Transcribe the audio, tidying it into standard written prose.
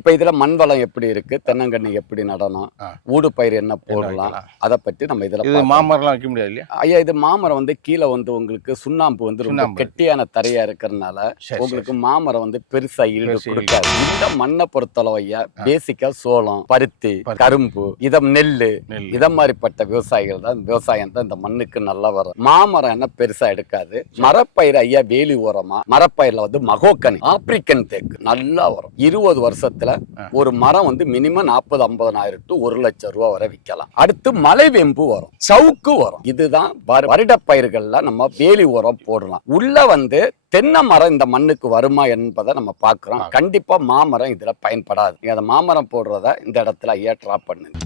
இப்ப இதுல மண் வளம் எப்படி இருக்கு, தென்னங்கண்ணு எப்படி நடணும், ஊடு பயிர் என்ன போடலாம், அதை பற்றி நம்ம இதுல மாமரம்லாம் வைக்க முடியாது இல்லையா? ஐயா இது மாமரம் வந்து கீழே வந்து உங்களுக்கு சுண்ணாம்பு வந்து ரொம்ப கெட்டியான தரையா இருக்கிறதுனால உங்களுக்கு மாமரம் வந்து பெருசா ஈல்டு கொடுக்காது. இந்த மண்ணை பொறுத்தளவு ஐயா பேசிக்கா சோளம், பருத்தி, கரும்பு, நெல்லு இத மாதிரிப்பட்ட விவசாயிகள் தான் விவசாயம் தான் இந்த மண்ணுக்கு நல்லா வரும். மாமரம் என்ன பெருசா எடுக்காது. மரப்பயிர் ஐயா வேலி ஓரமா மரப்பயிர்ல வந்து மகோக்கனி ஆப்பிரிக்கன் தேக்கு நல்லா வரும். 20 வருஷத்துல ஒரு மரம் வந்து மினிமம் 40-50,000 to 1,00,000 ரூபாய் வரை விற்கலாம். அடுத்து மலைவேம்பு வரும், சவுக்கு வரும். இதுதான் வருட பயிர்கள்ல நம்ம வேலி உரம் போடலாம். உள்ள வந்து தென்னை மரம் இந்த மண்ணுக்கு வருமா என்பதை நம்ம பார்க்கிறோம். கண்டிப்பா மாமரம் இதுல பயன்படாது. நீங்க அந்த மாமரம் போடுறத இந்த இடத்துல ஐயா ட்ராப் பண்ணுங்க.